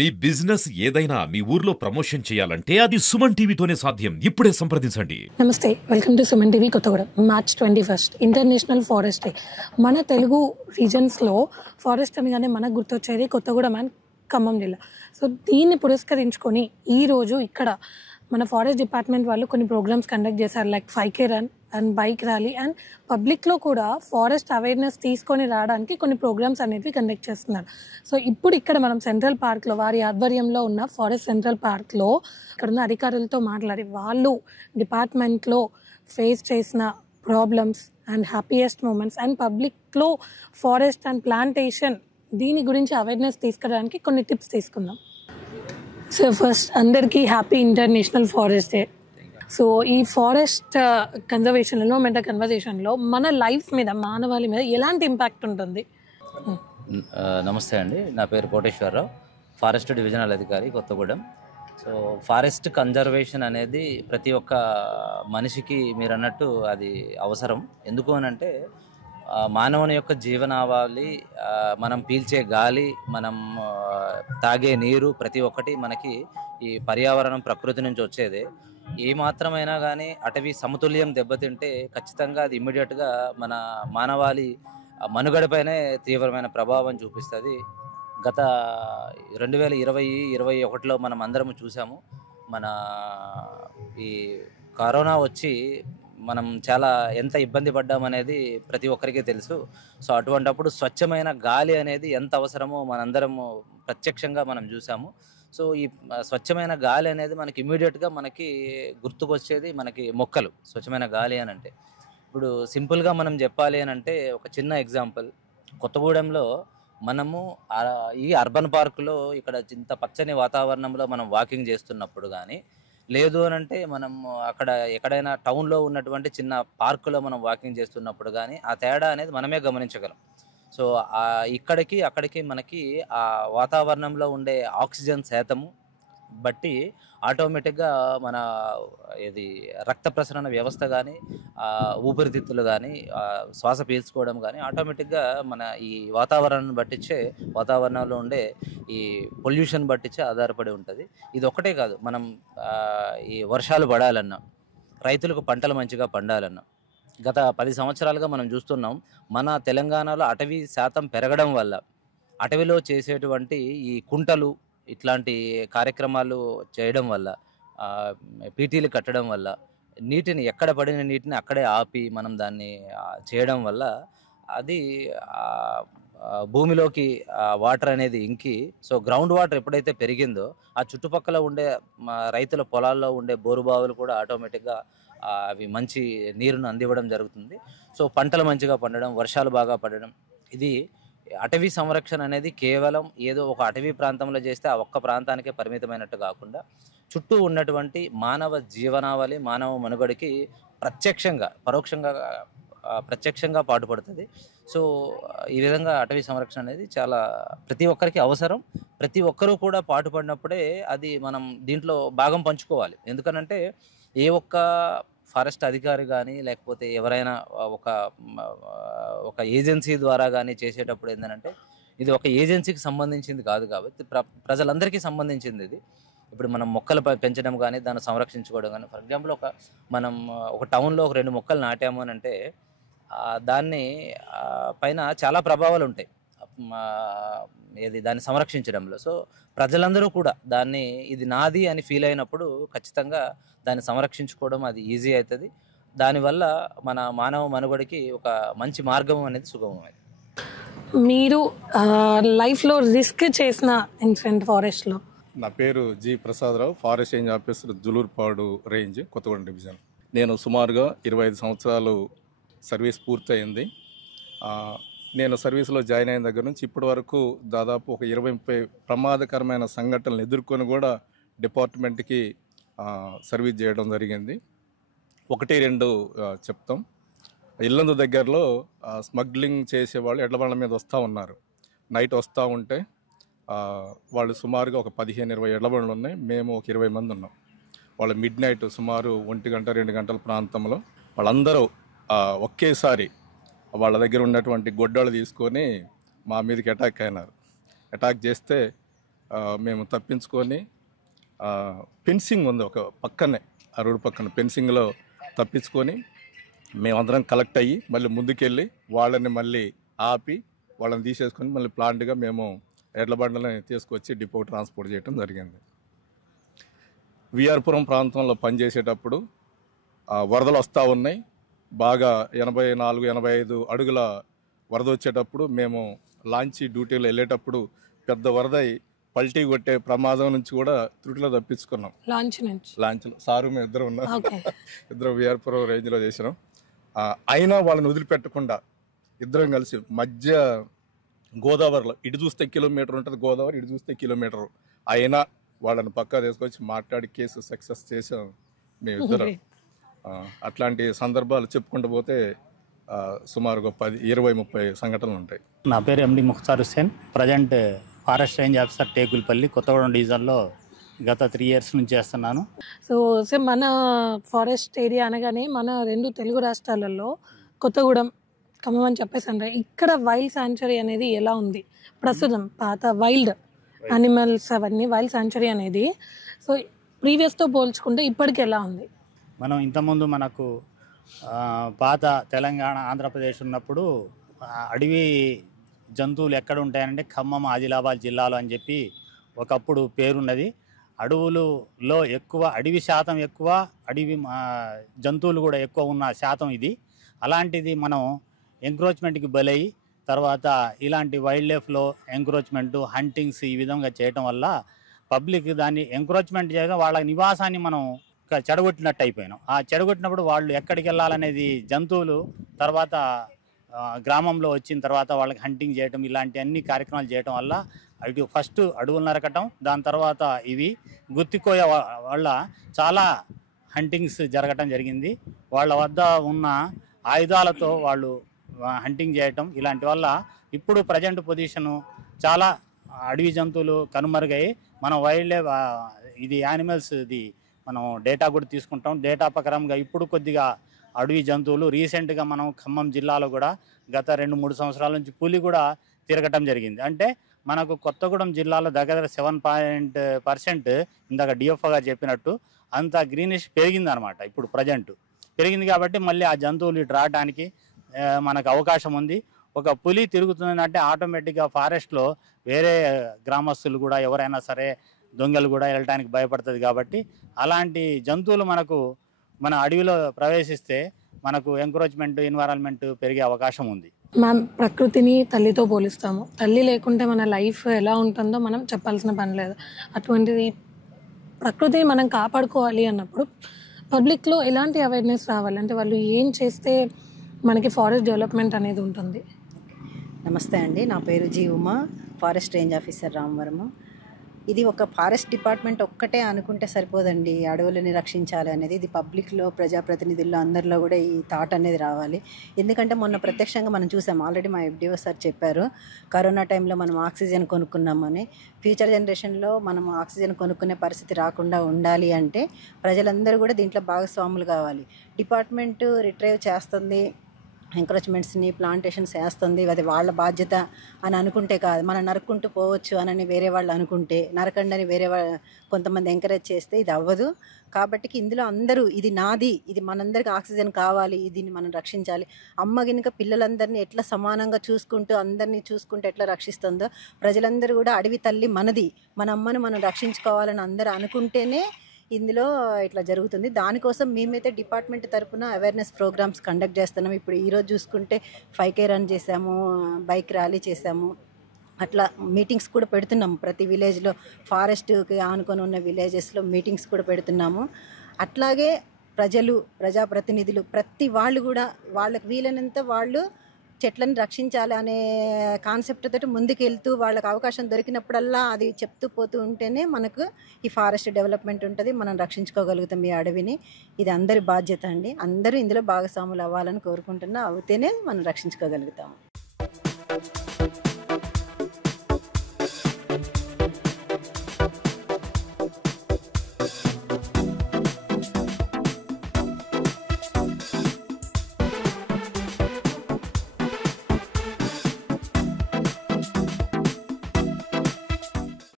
మీ business ఏదైనా మీ ఊర్లో promotion చేయాలంటే అది సుమన్ టీవీతోనే సాధ్యం. ఇప్పుడే సంప్రదించండి. నమస్తే, welcome to Suman TV Kothagudem. March 21 international forest day. మన తెలుగు రీజన్స్లో ఫారెస్ట్ అనగానే మనకు గుర్తొచ్చేది కొత్తగూడెం అండ్ ఖమ్మం జిల్లా. సో దీన్ని పురస్కరించుకొని ఈరోజు ఇక్కడ మన ఫారెస్ట్ డిపార్ట్మెంట్ వాళ్ళు కొన్ని ప్రోగ్రామ్స్ కండక్ట్ చేశారు, like 5K run and bike rally, and పబ్లిక్లో కూడా ఫారెస్ట్ అవేర్నెస్ తీసుకొని రావడానికి కొన్ని ప్రోగ్రామ్స్ అనేవి కండక్ట్ చేస్తున్నారు. సో ఇప్పుడు ఇక్కడ మనం సెంట్రల్ పార్క్లో, వారి ఆధ్వర్యంలో ఉన్న ఫారెస్ట్ సెంట్రల్ పార్క్లో ఇక్కడ ఉన్న అధికారులతో మాట్లాడి వాళ్ళు డిపార్ట్మెంట్లో ఫేస్ చేసిన problems and happiest moments and పబ్లిక్లో ఫారెస్ట్ అండ్ ప్లాంటేషన్ దీని గురించి అవేర్నెస్ తీసుకురావడానికి కొన్ని టిప్స్ తీసుకుందాం. సో ఫస్ట్ అందరికీ happy international forest day. So ఈ ఫారెస్ట్ కన్జర్వేషన్, ఎన్విరాన్మెంటల్ కన్జర్వేషన్లో మన లైఫ్ మీద, మానవాళి మీద ఎలాంటి ఇంపాక్ట్ ఉంటుంది? నమస్తే అండి, నా పేరు కోటేశ్వరరావు, ఫారెస్ట్ డివిజనల్ అధికారి, కొత్తగూడెం. సో ఫారెస్ట్ కన్జర్వేషన్ అనేది ప్రతి ఒక్క మనిషికి మీరు అన్నట్టు అది అవసరం. ఎందుకు అని అంటే మానవుని యొక్క జీవనావళి, మనం పీల్చే గాలి, మనం తాగే నీరు, ప్రతి ఒక్కటి మనకి ఈ పర్యావరణం, ప్రకృతి నుంచి వచ్చేదే. ఏ మాత్రమైనా కానీ అటవీ సమతుల్యం దెబ్బతింటే ఖచ్చితంగా అది ఇమ్మీడియట్గా మన మానవాళి మనుగడపైనే తీవ్రమైన ప్రభావం చూపిస్తుంది. గత 2020-21లో మనం అందరం చూసాము. మన ఈ కరోనా వచ్చి మనం చాలా ఎంత ఇబ్బంది పడ్డామనేది ప్రతి ఒక్కరికి తెలుసు. సో అటువంటప్పుడు స్వచ్ఛమైన గాలి అనేది ఎంత అవసరమో మనందరము ప్రత్యక్షంగా మనం చూసాము. సో ఈ స్వచ్ఛమైన గాలి అనేది మనకి ఇమ్మీడియట్గా మనకి గుర్తుకొచ్చేది మనకి మొక్కలు. స్వచ్ఛమైన గాలి అని అంటే ఇప్పుడు సింపుల్గా మనం చెప్పాలి అని అంటే ఒక చిన్న ఎగ్జాంపుల్, కొత్తగూడెంలో మనము ఈ అర్బన్ పార్కులో ఇక్కడ ఇంత పచ్చని వాతావరణంలో మనం వాకింగ్ చేస్తున్నప్పుడు కానీ, లేదు అని అంటే మనం అక్కడ ఎక్కడైనా టౌన్లో ఉన్నటువంటి చిన్న పార్కులో మనం వాకింగ్ చేస్తున్నప్పుడు కానీ ఆ తేడా అనేది మనమే గమనించగలం. సో ఇక్కడికి అక్కడికి మనకి ఆ వాతావరణంలో ఉండే ఆక్సిజన్ శాతము బట్టి ఆటోమేటిక్గా మన ఇది రక్త ప్రసరణ వ్యవస్థ కానీ, ఊపిరితిత్తులు కానీ, శ్వాస పీల్చుకోవడం కానీ ఆటోమేటిక్గా మన ఈ వాతావరణాన్ని బట్టించే, వాతావరణంలో ఉండే ఈ పొల్యూషన్ బట్టించే ఆధారపడి ఉంటుంది. ఇది ఒక్కటే కాదు, మనం ఈ వర్షాలు పడాలన్నా, రైతులకు పంటలు మంచిగా పండాలన్నా గత 10 సంవత్సరాలుగా మనం చూస్తున్నాం. మన తెలంగాణలో అటవీ శాతం పెరగడం వల్ల, అటవీలో చేసేటువంటి ఈ కుంటలు ఇట్లాంటి కార్యక్రమాలు చేయడం వల్ల, పీటీలు కట్టడం వల్ల, నీటిని ఎక్కడ పడిన నీటిని అక్కడే ఆపి మనం దాన్ని చేయడం వల్ల అది భూమిలోకి వాటర్ అనేది ఇంకి, సో గ్రౌండ్ వాటర్ ఎప్పుడైతే పెరిగిందో ఆ చుట్టుపక్కల ఉండే రైతుల పొలాల్లో ఉండే బోరుబావులు కూడా ఆటోమేటిక్గా అవి మంచి నీరును అందివ్వడం జరుగుతుంది. సో పంటలు మంచిగా పండడం, వర్షాలు బాగా పడడం. ఇది అటవీ సంరక్షణ అనేది కేవలం ఏదో ఒక అటవీ ప్రాంతంలో చేస్తే ఆ ఒక్క ప్రాంతానికే పరిమితమైనట్టు కాకుండా చుట్టూ ఉన్నటువంటి మానవ జీవనావళి, మానవ మనుగడకి ప్రత్యక్షంగా, పరోక్షంగా, ప్రత్యక్షంగా పాటుపడుతుంది. సో ఈ విధంగా అటవీ సంరక్షణ అనేది చాలా ప్రతి ఒక్కరికి అవసరం. ప్రతి ఒక్కరూ కూడా పాటుపడినప్పుడే అది మనం దీంట్లో భాగం పంచుకోవాలి. ఎందుకనంటే ఏ ఒక్క ఫారెస్ట్ అధికారి కానీ, లేకపోతే ఎవరైనా ఒక ఏజెన్సీ ద్వారా కానీ చేసేటప్పుడు ఏంటంటే ఇది ఒక ఏజెన్సీకి సంబంధించింది కాదు కాబట్టి ప్రజలందరికీ సంబంధించింది ఇది. ఇప్పుడు మనం మొక్కలు పెంచడం కానీ, దాన్ని సంరక్షించుకోవడం కానీ, ఫర్ ఎగ్జాంపుల్ మనం ఒక టౌన్లో ఒక 2 మొక్కలు నాటాము అని అంటే దాన్ని పైన చాలా ప్రభావాలు ఉంటాయి దాన్ని సంరక్షించడంలో. సో ప్రజలందరూ కూడా దాన్ని ఇది నాది అని ఫీల్ అయినప్పుడు ఖచ్చితంగా దాన్ని సంరక్షించుకోవడం అది ఈజీ అవుతుంది. దానివల్ల మన మానవ మనుగడకి ఒక మంచి మార్గం అనేది సుగమమైంది. మీరు లైఫ్లో రిస్క్ చేసిన ఇన్సిడెంట్ ఫారెస్ట్లో? నా పేరు G Prasadarao, forest range officer, Julurpadu range, Kothagudem division. నేను సుమారుగా 25 సంవత్సరాలు సర్వీస్ పూర్తయింది. నేను సర్వీస్లో జాయిన్ అయిన దగ్గర నుంచి ఇప్పటి వరకు దాదాపు ఒక 20-30 ప్రమాదకరమైన సంఘటనలు ఎదుర్కొని కూడా డిపార్ట్మెంట్కి సర్వీస్ చేయడం జరిగింది. 1-2 చెప్తాం. ఇల్లందు దగ్గరలో స్మగ్లింగ్ చేసేవాళ్ళు ఎడ్ల బండ్ల మీద వస్తూ ఉన్నారు. నైట్ వస్తూ ఉంటే వాళ్ళు సుమారుగా ఒక 15-20 ఎడ్ల బండ్లు ఉన్నాయి. మేము ఒక 20 మంది ఉన్నాం. వాళ్ళు మిడ్ నైట్ సుమారు 1 గంట 2 గంటల ప్రాంతంలో వాళ్ళందరూ ఒకేసారి వాళ్ళ దగ్గర ఉన్నటువంటి గొడ్డలు తీసుకొని మా మీదకి అటాక్ అయినారు. అటాక్ చేస్తే మేము తప్పించుకొని ఫెన్సింగ్ ఉంది ఒక పక్కనే, ఆ రోడ్డు పక్కన ఫెన్సింగ్లో తప్పించుకొని మేమందరం కలెక్ట్ అయ్యి మళ్ళీ ముందుకెళ్ళి వాళ్ళని మళ్ళీ ఆపి వాళ్ళని తీసేసుకొని మళ్ళీ ప్లాంట్గా మేము ఎడ్ల బండ్లని తీసుకొచ్చి డిపో ట్రాన్స్పోర్ట్ చేయడం జరిగింది. విఆర్పురం ప్రాంతంలో పనిచేసేటప్పుడు వరదలు వస్తూ ఉన్నాయి. బాగా 84-85 అడుగుల వరద వచ్చేటప్పుడు మేము లాంచీ డ్యూటీలో వెళ్ళేటప్పుడు పెద్ద వరద పల్టీ కొట్టే ప్రమాదం నుంచి కూడా త్రుటిలో తప్పించుకున్నాం. లాంచ్లో సారు మేము ఇద్దరు ఉన్నాం, ఇద్దరం విఆర్పురం రేంజ్లో చేసినాం. అయినా వాళ్ళని వదిలిపెట్టకుండా ఇద్దరం కలిసి మధ్య గోదావరిలో ఇటు చూస్తే కిలోమీటర్ ఉంటుంది గోదావరి, ఇటు చూస్తే కిలోమీటర్, అయినా వాళ్ళని పక్కా తీసుకొచ్చి మాట్లాడి కేసు సక్సెస్ చేసాం మేమిద్దరం. అట్లాంటి సందర్భాలు చెప్పుకుంటూ పోతే సుమారుగా 10-20-30 సంఘటనలు ఉంటాయి. నా పేరు MD Mukhtar Hussain. Present forest range officer Tekulapalli Kothagudem డివిజన్లో గత 3 years నుంచి చేస్తున్నాను. సో మన ఫారెస్ట్ ఏరియా అనగానే మన 2 తెలుగు రాష్ట్రాలలో కొత్తగూడెం, ఖమ్మం అని చెప్పేసి ఇక్కడ వైల్డ్ శాంచురీ అనేది ఎలా ఉంది ప్రస్తుతం? పాత వైల్డ్ యానిమల్స్ అవన్నీ వైల్డ్ శాంచురీ అనేది సో ప్రీవియస్తో పోల్చుకుంటే ఇప్పటికి ఎలా ఉంది? మనం ఇంతకుముందు మనకు పాత తెలంగాణ, ఆంధ్రప్రదేశ్ ఉన్నప్పుడు అడవి జంతువులు ఎక్కడ ఉంటాయంటే ఖమ్మం, ఆదిలాబాద్ జిల్లాలో అని చెప్పి ఒకప్పుడు పేరున్నది. అడవులలో ఎక్కువ అడవి శాతం ఎక్కువ, అడవి జంతువులు కూడా ఎక్కువ ఉన్న శాతం ఇది. అలాంటిది మనం ఎంక్రోచ్మెంట్కి బలయ్యి తర్వాత ఇలాంటి వైల్డ్ లైఫ్లో ఎంక్రోచ్మెంట్, హంటింగ్స్ ఈ విధంగా చేయటం వల్ల పబ్లిక్ దాన్ని ఎంక్రోచ్మెంట్ చేయడం వాళ్ళ నివాసాన్ని మనం చెడగొట్టినట్టు అయిపోయినాం. ఆ చెడగొట్టినప్పుడు వాళ్ళు ఎక్కడికి వెళ్ళాలనేది జంతువులు తర్వాత గ్రామంలో వచ్చిన తర్వాత వాళ్ళకి హంటింగ్ చేయటం ఇలాంటి అన్ని కార్యక్రమాలు చేయటం వల్ల అటు ఫస్ట్ అడవులు నరకటం, దాని తర్వాత ఇవి గుర్తికోయ వల్ల చాలా హంటింగ్స్ జరగటం జరిగింది. వాళ్ళ వద్ద ఉన్న ఆయుధాలతో వాళ్ళు హంటింగ్ చేయటం ఇలాంటి వల్ల ఇప్పుడు ప్రజెంట్ పొజిషను చాలా అడవి జంతువులు కనుమరుగై మనం వైల్డ్ లైఫ్ ఇది యానిమల్స్ ఇది మనం డేటా కూడా తీసుకుంటాం. డేటా ప్రకారంగా ఇప్పుడు కొద్దిగా అడవి జంతువులు రీసెంట్గా మనం ఖమ్మం జిల్లాలో కూడా గత 2-3 సంవత్సరాల నుంచి పులి కూడా తిరగటం జరిగింది. అంటే మనకు కొత్తగూడెం జిల్లాలో దగ్గర 7% ఇందాక డిఎఫ్ఓ గారు చెప్పినట్టు అంత గ్రీనిష్ పెరిగింది అనమాట. ఇప్పుడు ప్రజెంట్ పెరిగింది కాబట్టి మళ్ళీ ఆ జంతువులు ఇటు రావడానికి మనకు అవకాశం ఉంది. ఒక పులి తిరుగుతుందంటే ఆటోమేటిక్గా ఫారెస్ట్లో వేరే గ్రామస్తులు కూడా ఎవరైనా సరే దొంగలు కూడా వెళ్ళటానికి భయపడుతుంది. కాబట్టి అలాంటి జంతువులు మన అడవిలో ప్రవేశిస్తే మనకు ఎంక్రోచ్మెంట్, ఎన్విరాన్మెంట్ పెరిగే అవకాశం ఉంది. మ్యామ్, ప్రకృతిని తల్లితో పోలిస్తాము. తల్లి లేకుంటే మన లైఫ్ ఎలా ఉంటుందో మనం చెప్పాల్సిన పని లేదు. అటువంటిది ప్రకృతిని మనం కాపాడుకోవాలి అన్నప్పుడు పబ్లిక్లో ఎలాంటి అవేర్నెస్ రావాలి? అంటే వాళ్ళు ఏం చేస్తే మనకి ఫారెస్ట్ డెవలప్మెంట్ అనేది ఉంటుంది? నమస్తే అండి, నా పేరు G Uma, forest range officer Ramavaram. ఇది ఒక ఫారెస్ట్ డిపార్ట్మెంట్ ఒక్కటే అనుకుంటే సరిపోదండి అడవులని రక్షించాలి అనేది. ఇది పబ్లిక్లో, ప్రజాప్రతినిధుల్లో అందరిలో కూడా ఈ థాట్ అనేది రావాలి. ఎందుకంటే మొన్న ప్రత్యక్షంగా మనం చూసాం, ఆల్రెడీ మా ఎఫ్డిఓ సార్ చెప్పారు, కరోనా టైంలో మనం ఆక్సిజన్ కొనుక్కున్నామని. ఫ్యూచర్ జనరేషన్లో మనం ఆక్సిజన్ కొనుక్కునే పరిస్థితి రాకుండా ఉండాలి అంటే ప్రజలందరూ కూడా దీంట్లో భాగస్వాములు కావాలి. డిపార్ట్మెంటు రిట్రైవ్ చేస్తుంది, ఎంకరేజ్మెంట్స్ని ప్లాంటేషన్స్ వేస్తుంది, అది వాళ్ళ బాధ్యత అని అనుకుంటే కాదు. మనం నరుక్కుంటూ పోవచ్చు అని వేరే వాళ్ళు అనుకుంటే, నరకండి అని వేరే కొంతమంది ఎంకరేజ్ చేస్తే ఇది అవ్వదు. కాబట్టి ఇందులో అందరూ ఇది నాది, ఇది మనందరికీ ఆక్సిజన్ కావాలి, దీన్ని మనం రక్షించాలి. అమ్మ గినుక పిల్లలందరినీ ఎట్లా సమానంగా చూసుకుంటూ అందరినీ చూసుకుంటూ ఎట్లా రక్షిస్తుందో ప్రజలందరూ కూడా అడవి తల్లి మనది, మన అమ్మను మనం రక్షించుకోవాలని అందరూ అనుకుంటేనే ఇందులో ఇట్లా జరుగుతుంది. దానికోసం మేమైతే డిపార్ట్మెంట్ తరఫున అవేర్నెస్ ప్రోగ్రామ్స్ కండక్ట్ చేస్తున్నాము. ఇప్పుడు ఈరోజు చూసుకుంటే 5K రన్ చేసాము, బైక్ ర్యాలీ చేసాము. అట్లా మీటింగ్స్ కూడా పెడుతున్నాము ప్రతి విలేజ్లో, ఫారెస్ట్కి ఆనుకొని ఉన్న విలేజెస్లో మీటింగ్స్ కూడా పెడుతున్నాము. అట్లాగే ప్రజలు, ప్రజాప్రతినిధులు ప్రతి వాళ్ళు కూడా వాళ్ళకి వీలైనంత వాళ్ళు చెట్లను రక్షించాలి అనే కాన్సెప్ట్ తోటి ముందుకెళ్తూ వాళ్ళకి అవకాశం దొరికినప్పుడల్లా అది చెప్తూ పోతూ ఉంటేనే మనకు ఈ ఫారెస్ట్ డెవలప్మెంట్ ఉంటుంది, మనం రక్షించుకోగలుగుతాం ఈ అడవిని. ఇది అందరి బాధ్యత అండి. అందరూ ఇందులో భాగస్వాములు అవ్వాలని కోరుకుంటున్నా, అవుతేనే మనం రక్షించుకోగలుగుతాము.